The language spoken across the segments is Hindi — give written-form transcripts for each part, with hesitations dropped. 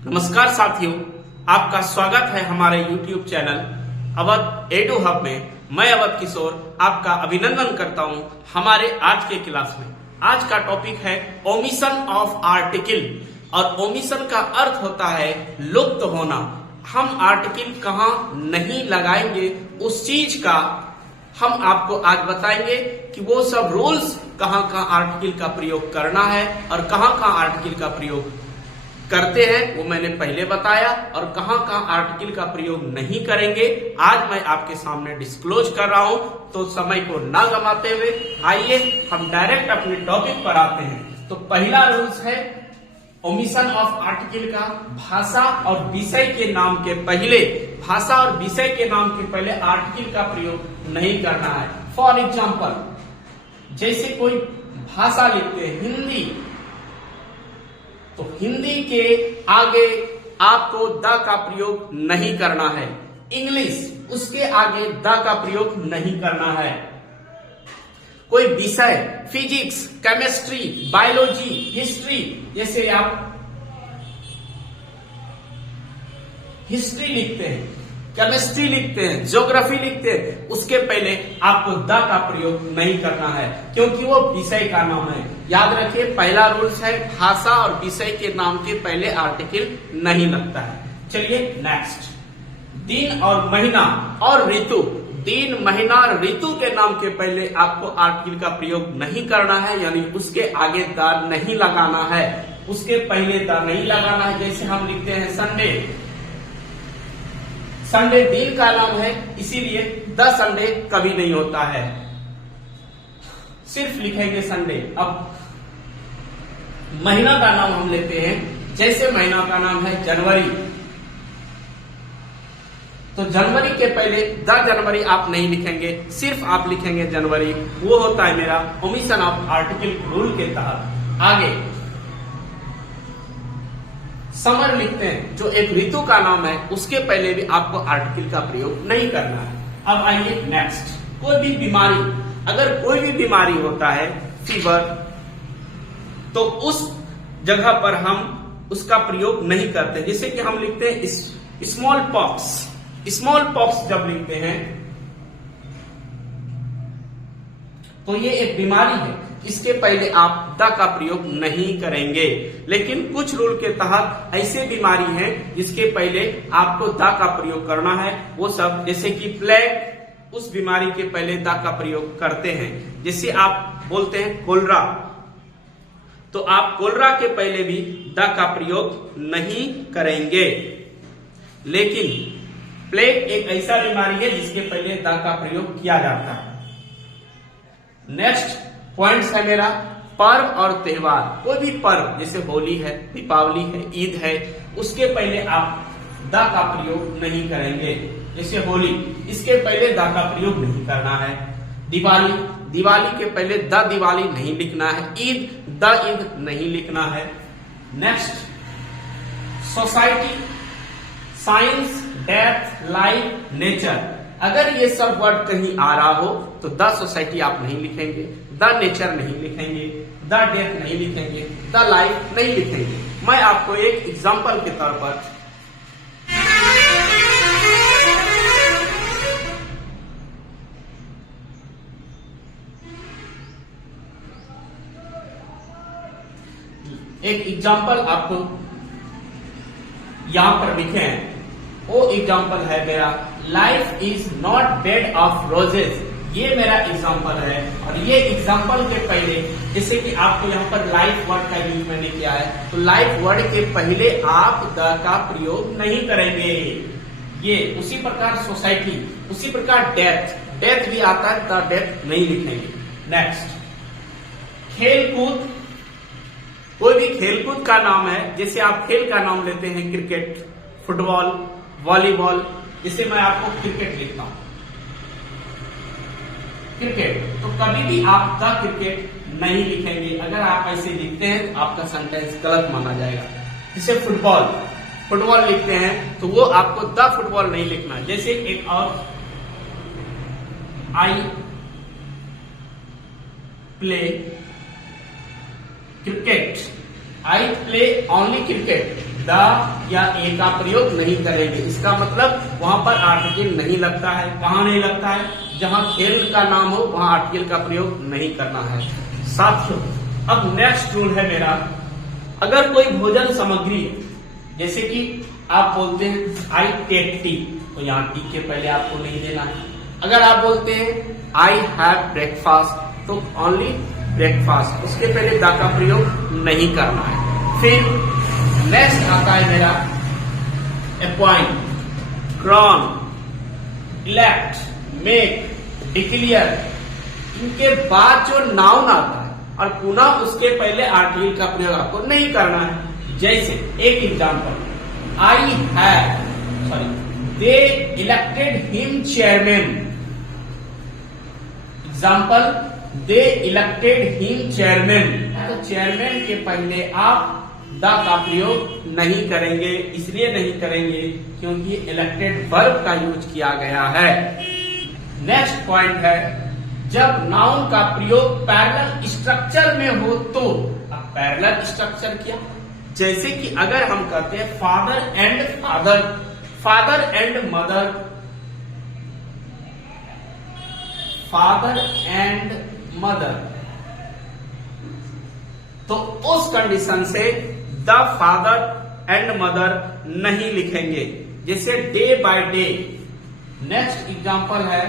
नमस्कार साथियों, आपका स्वागत है हमारे YouTube channel Awadh edu hub में। मैं अवध किशोर आपका अभिनंदन करता हूं हमारे आज के क्लास में। आज का टॉपिक है ओमिशन ऑफ आर्टिकल, और ओमिशन का अर्थ होता है लुप्त होना। हम आर्टिकल कहाँ नहीं लगाएंगे उस चीज का हम आपको आज बताएंगे कि वो सब रूल्स कहाँ कहाँ आर्टिकल का प्रयोग करना है और कहाँ कहाँ आर्टिकल का प्रयोग करते हैं वो मैंने पहले बताया, और कहां कहां आर्टिकल का प्रयोग नहीं करेंगे आज मैं आपके सामने डिस्क्लोज कर रहा हूं। तो समय को ना गंवाते हुए आइए हम डायरेक्ट अपने टॉपिक पर आते हैं। तो पहला रूल्स है ओमिशन ऑफ आर्टिकल का। भाषा और विषय के नाम के पहले, भाषा और विषय के नाम के पहले आर्टिकल का प्रयोग नहीं करना है। फॉर एग्जाम्पल, जैसे कोई भाषा लिखते हैं हिंदी, तो हिंदी के आगे आपको द का प्रयोग नहीं करना है। इंग्लिश, उसके आगे द का प्रयोग नहीं करना है। कोई विषय फिजिक्स, केमिस्ट्री, बायोलॉजी, हिस्ट्री, जैसे आप हिस्ट्री लिखते हैं, केमिस्ट्री लिखते हैं, ज्योग्राफी लिखते हैं, उसके पहले आपको द का प्रयोग नहीं करना है क्योंकि वो विषय का नाम है। याद रखिए, पहला रूल्स है भाषा और विषय के नाम के पहले आर्टिकल नहीं लगता है। चलिए नेक्स्ट, दिन और महीना और ऋतु। दिन, महीना और ऋतु के नाम के पहले आपको आर्टिकल का प्रयोग नहीं करना है, यानी उसके आगे द नहीं लगाना है, उसके पहले द नहीं लगाना है। जैसे हम लिखते हैं संडे, संडे दिन का नाम है इसीलिए द संडे कभी नहीं होता है, सिर्फ लिखेंगे संडे। अब महीना का नाम हम लेते हैं, जैसे महीना का नाम है जनवरी, तो जनवरी के पहले द जनवरी आप नहीं लिखेंगे, सिर्फ आप लिखेंगे जनवरी। वो होता है मेरा ओमिशन ऑफ आर्टिकल रूल के तहत। आगे समर लिखते हैं, जो एक ऋतु का नाम है, उसके पहले भी आपको आर्टिकल का प्रयोग नहीं करना है। अब आइए नेक्स्ट, कोई भी बीमारी, अगर कोई भी बीमारी होता है फीवर, तो उस जगह पर हम उसका प्रयोग नहीं करते। जैसे कि हम लिखते हैं स्मॉल पॉक्स, स्मॉल पॉक्स जब लिखते हैं तो ये एक बीमारी है, इसके पहले आप द का प्रयोग नहीं करेंगे। लेकिन कुछ रूल के तहत ऐसे बीमारी हैं जिसके पहले आपको द का प्रयोग करना है। वो सब जैसे कि प्लेग, उस बीमारी के पहले द का प्रयोग करते हैं। जैसे आप बोलते हैं कोलरा, तो आप कोलरा के पहले भी द का प्रयोग नहीं करेंगे। लेकिन प्लेग एक ऐसा बीमारी है जिसके पहले द का प्रयोग किया जाता है। नेक्स्ट पॉइंट्स है मेरा पर्व और त्योहार। कोई भी पर्व जैसे होली है, दीपावली है, ईद है, उसके पहले आप द का प्रयोग नहीं करेंगे। जैसे होली, इसके पहले द का प्रयोग नहीं करना है। दिवाली, दिवाली के पहले द दिवाली नहीं लिखना है। ईद, द ईद नहीं लिखना है। Next society, science, death, life, nature. अगर ये सब वर्ड कहीं आ रहा हो तो द सोसाइटी आप नहीं लिखेंगे, द नेचर नहीं लिखेंगे, द डेथ नहीं लिखेंगे, द लाइफ नहीं लिखेंगे। मैं आपको एक एग्जांपल के तौर पर एक एग्जांपल आपको यहां पर लिखे हैं। वो एग्जांपल है मेरा life is not bed of roses. ये मेरा एग्जांपल है, और ये एग्जांपल के पहले, जैसे कि आपको यहाँ पर लाइफ वर्ड का यूज मैंने किया है, तो लाइफ वर्ड के पहले आप द का प्रयोग नहीं करेंगे। ये उसी प्रकार सोसाइटी, उसी प्रकार डेथ, डेथ भी आता है, द डेथ नहीं लिखेंगे। नेक्स्ट खेल कूद, कोई भी खेलकूद का नाम है, जैसे आप खेल का नाम लेते हैं क्रिकेट, फुटबॉल, वॉलीबॉल, जैसे मैं आपको क्रिकेट लिखता हूं, क्रिकेट, तो कभी भी आप द क्रिकेट नहीं लिखेंगे। अगर आप ऐसे लिखते हैं तो आपका सेंटेंस गलत माना जाएगा। जैसे फुटबॉल, फुटबॉल लिखते हैं तो वो आपको द फुटबॉल नहीं लिखना। जैसे एक और आई play cricket. I play only cricket. The या ए का प्रयोग नहीं करेंगे। इसका मतलब वहां पर आर्टिकल नहीं लगता है। कहाँ नहीं लगता है? जहां खेल का नाम हो वहां आर्टिकल का प्रयोग नहीं करना है। साथियों, अब नेक्स्ट रूल है मेरा, अगर कोई भोजन सामग्री जैसे कि आप बोलते हैं आई टेक टी, तो यहाँ टी के पहले आपको नहीं देना है। अगर आप बोलते हैं आई हैव ब्रेकफास्ट, तो ओनली ब्रेकफास्ट, उसके पहले द का प्रयोग नहीं करना है। फिर नेक्स्ट आता है मेरा appoint, crown, elect, make, declare. इनके बाद जो नाउन आता है और पुनः उसके पहले आर्टिकल का प्रयोग आपको नहीं करना है। जैसे एक example, I have they elected him chairman. Example, they elected him chairman. तो चेयरमैन के पहले आप द का प्रयोग नहीं करेंगे। इसलिए नहीं करेंगे क्योंकि इलेक्टेड वर्ब का यूज किया गया है। नेक्स्ट पॉइंट है, जब नाउन का प्रयोग पैरेलल स्ट्रक्चर में हो तो। अब पैरेलल स्ट्रक्चर क्या? जैसे कि अगर हम कहते हैं father and father, father and mother, father and mother, तो उस कंडीशन से द फादर एंड मदर नहीं लिखेंगे। जैसे day by day. Next example है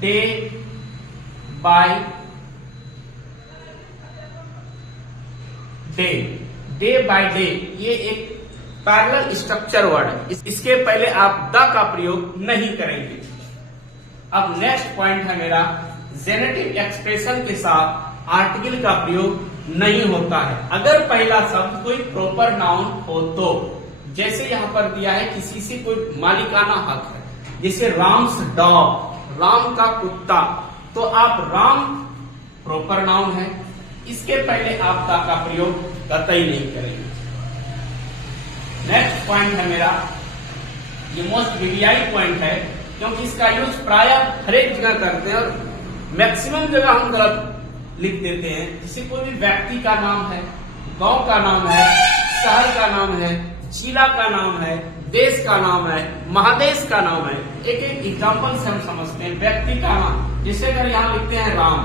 day by day. Day by day ये एक पैरेलल स्ट्रक्चर वर्ड है, इसके पहले आप द का प्रयोग नहीं करेंगे। अब नेक्स्ट पॉइंट है मेरा, जेनेटिव एक्सप्रेशन के साथ आर्टिकल का प्रयोग नहीं होता है। अगर पहला शब्द कोई प्रॉपर नाउन हो तो, जैसे यहां पर दिया है किसी से कोई मालिकाना हक है, जैसे राम्स डॉग, राम का कुत्ता, तो आप राम प्रॉपर नाउन है, इसके पहले आप द का प्रयोग कतई नहीं करेंगे। नेक्स्ट पॉइंट है मेरा, ये मोस्ट वीडियाई पॉइंट है क्योंकि इसका यूज प्राय हर एक जगह करते हैं और मैक्सिमम जगह हम गलत लिख देते हैं। जैसे कोई भी व्यक्ति का नाम है, गांव का नाम है, शहर का नाम है, जिला का नाम है, देश का नाम है, महादेश का नाम है। एक एक एग्जाम्पल से हम समझते हैं। व्यक्ति का नाम, जैसे अगर यहाँ लिखते हैं राम,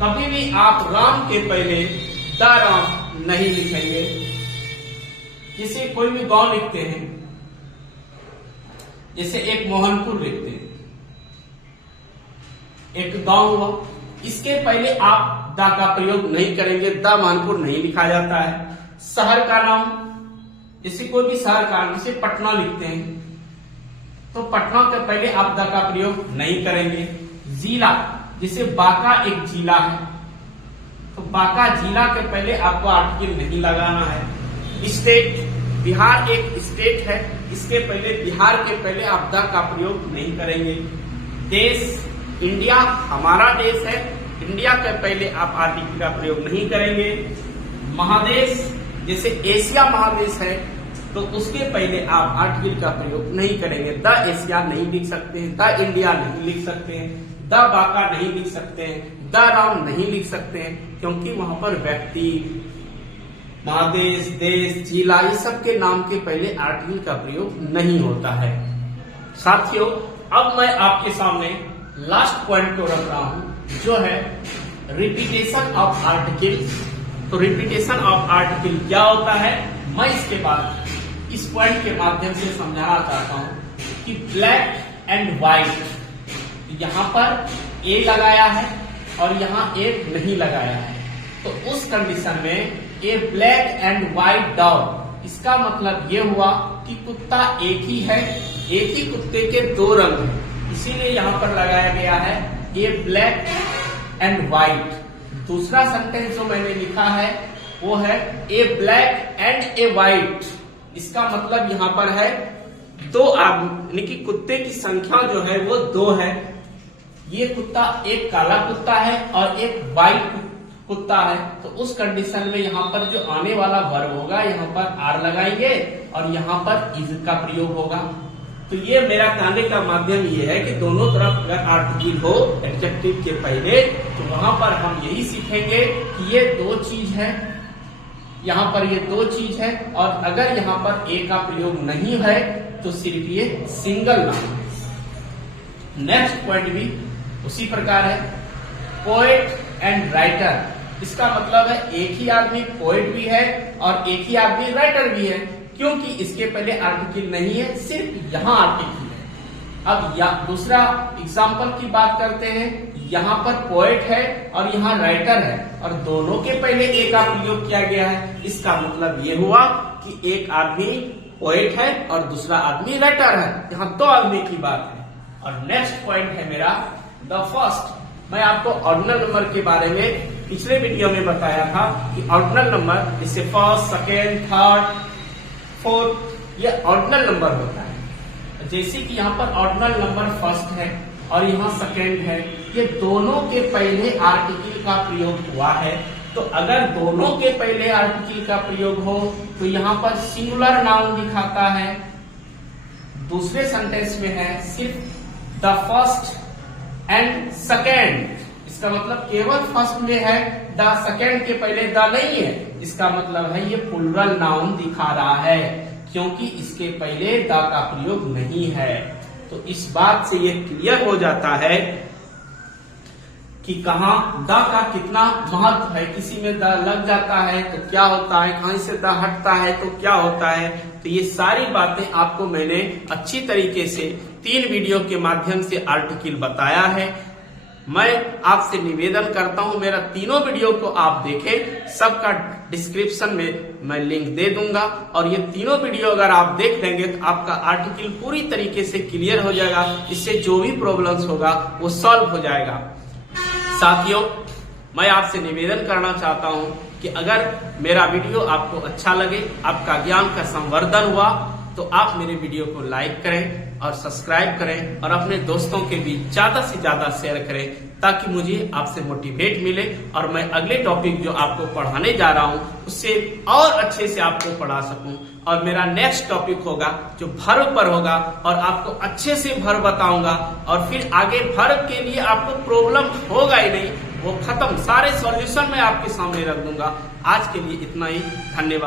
कभी भी आप राम के पहले द राम नहीं लिखेंगे। जैसे कोई भी गांव लिखते हैं, जैसे एक मोहनपुर लिखते हैं, एक गांव हुआ, इसके पहले आप द का प्रयोग नहीं करेंगे, द मोहनपुर नहीं लिखा जाता है। शहर का नाम, जैसे कोई भी शहर का नाम, जैसे पटना लिखते हैं, तो पटना के पहले आप द का प्रयोग नहीं करेंगे। जिला, जैसे बांका एक जिला है, तो बांका जिला के पहले आपको आर्टिकल नहीं लगाना है। स्टेट, बिहार एक स्टेट है, इसके पहले बिहार के पहले आप द का प्रयोग नहीं करेंगे। देश, इंडिया हमारा देश है, इंडिया के पहले आप आर्टिकल का प्रयोग नहीं करेंगे। महादेश, जैसे एशिया महादेश है, तो उसके पहले आप आर्टिकल का प्रयोग नहीं करेंगे। द एशिया नहीं लिख सकते हैं, द इंडिया नहीं लिख सकते हैं, द बांका नहीं लिख सकते हैं, द राम नहीं लिख सकते हैं, क्योंकि वहां पर व्यक्ति, महादेश, देश, जिला, ये सब के नाम के पहले आर्टिकल का प्रयोग नहीं होता है। साथियों, अब मैं आपके सामने लास्ट पॉइंट को रख रहा हूं, जो है रिपीटेशन ऑफ आर्टिकल। तो रिपीटेशन ऑफ आर्टिकल क्या होता है, मैं इसके बाद इस पॉइंट के माध्यम से समझाना चाहता हूं कि ब्लैक एंड व्हाइट, यहां पर ए लगाया है और यहां ए नहीं लगाया है, तो उस कंडीशन में ए ब्लैक एंड व्हाइट डॉग, इसका मतलब ये हुआ कि कुत्ता एक ही है, एक ही कुत्ते के दो रंग हैं, इसीलिए यहां पर लगाया गया है ए ब्लैक एंड व्हाइट। दूसरा सेंटेंस जो मैंने लिखा है वो है ए ब्लैक एंड ए व्हाइट, इसका मतलब यहां पर है दो यानी कि कुत्ते की संख्या जो है वो दो है। ये कुत्ता एक काला कुत्ता है और एक व्हाइट कुत्ता है, तो उस कंडीशन में यहाँ पर जो आने वाला वर्ब होगा, यहाँ पर आर लगाएंगे और यहाँ पर इज का प्रयोग होगा। तो ये मेरा कहने का माध्यम ये है कि दोनों तरफ अगर आर्टिकल हो एडजेक्टिव के पहले, तो वहां पर हम यही सीखेंगे कि ये दो चीज है, यहाँ पर ये दो चीज है, और अगर यहाँ पर ए का प्रयोग नहीं है तो सिर्फ ये सिंगल नाउन है। नेक्स्ट पॉइंट भी उसी प्रकार है, पोएट एंड राइटर। इसका मतलब है एक ही आदमी पोएट भी है और एक ही आदमी राइटर भी है, क्योंकि इसके पहले आर्टिकल नहीं है, सिर्फ यहाँ आर्टिकल है। अब दूसरा एग्जाम्पल की बात करते हैं। यहाँ पर पोएट है और यहाँ राइटर है, और दोनों के पहले ए का प्रयोग किया गया है। इसका मतलब ये हुआ कि एक आदमी पोएट है और दूसरा आदमी राइटर है। यहाँ दो आदमी की बात है। और नेक्स्ट पॉइंट है मेरा द फर्स्ट। मैं आपको ऑर्डिनल नंबर के बारे में पिछले वीडियो में बताया था कि ऑर्डिनल नंबर जैसे फर्स्ट, सेकेंड, थर्ड, फोर्थ, ये ऑर्डिनल नंबर होता है। जैसे कि यहाँ पर ऑर्डिनल नंबर फर्स्ट है और यहाँ सेकेंड है, ये दोनों के पहले आर्टिकल का प्रयोग हुआ है। तो अगर दोनों के पहले आर्टिकल का प्रयोग हो तो यहाँ पर सिंगुलर नाउन दिखाता है। दूसरे सेंटेंस में है सिर्फ द फर्स्ट एंड सेकेंड। इसका मतलब केवल फर्स्ट में है, द सेकेंड के पहले द नहीं है। इसका मतलब है ये प्लूरल नाउन दिखा रहा है, क्योंकि इसके पहले द का प्रयोग नहीं है। तो इस बात से ये क्लियर हो जाता है कि कहाँ द का कितना महत्व है। किसी में द लग जाता है तो क्या होता है, कहीं से द हटता है तो क्या होता है। तो ये सारी बातें आपको मैंने अच्छी तरीके से 3 वीडियो के माध्यम से आर्टिकल बताया है। मैं आपसे निवेदन करता हूं मेरा तीनों वीडियो को आप देखें, सबका डिस्क्रिप्शन में मैं लिंक दे दूंगा, और ये तीनों वीडियो अगर आप देख लेंगे तो आपका आर्टिकल पूरी तरीके से क्लियर हो जाएगा। इससे जो भी प्रॉब्लम्स होगा वो सॉल्व हो जाएगा। साथियों, मैं आपसे निवेदन करना चाहता हूं कि अगर मेरा वीडियो आपको अच्छा लगे, आपका ज्ञान का संवर्धन हुआ, तो आप मेरे वीडियो को लाइक करें और सब्सक्राइब करें और अपने दोस्तों के बीच ज्यादा से ज्यादा शेयर करें, ताकि मुझे आपसे मोटिवेट मिले और मैं अगले टॉपिक जो आपको पढ़ाने जा रहा हूं उससे और अच्छे से आपको पढ़ा सकूं। और मेरा नेक्स्ट टॉपिक होगा जो भर्व पर होगा, और आपको अच्छे से भर्व बताऊंगा, और फिर आगे भर्व के लिए आपको प्रॉब्लम होगा ही नहीं, वो खत्म, सारे सॉल्यूशन मैं आपके सामने रख दूंगा। आज के लिए इतना ही, धन्यवाद।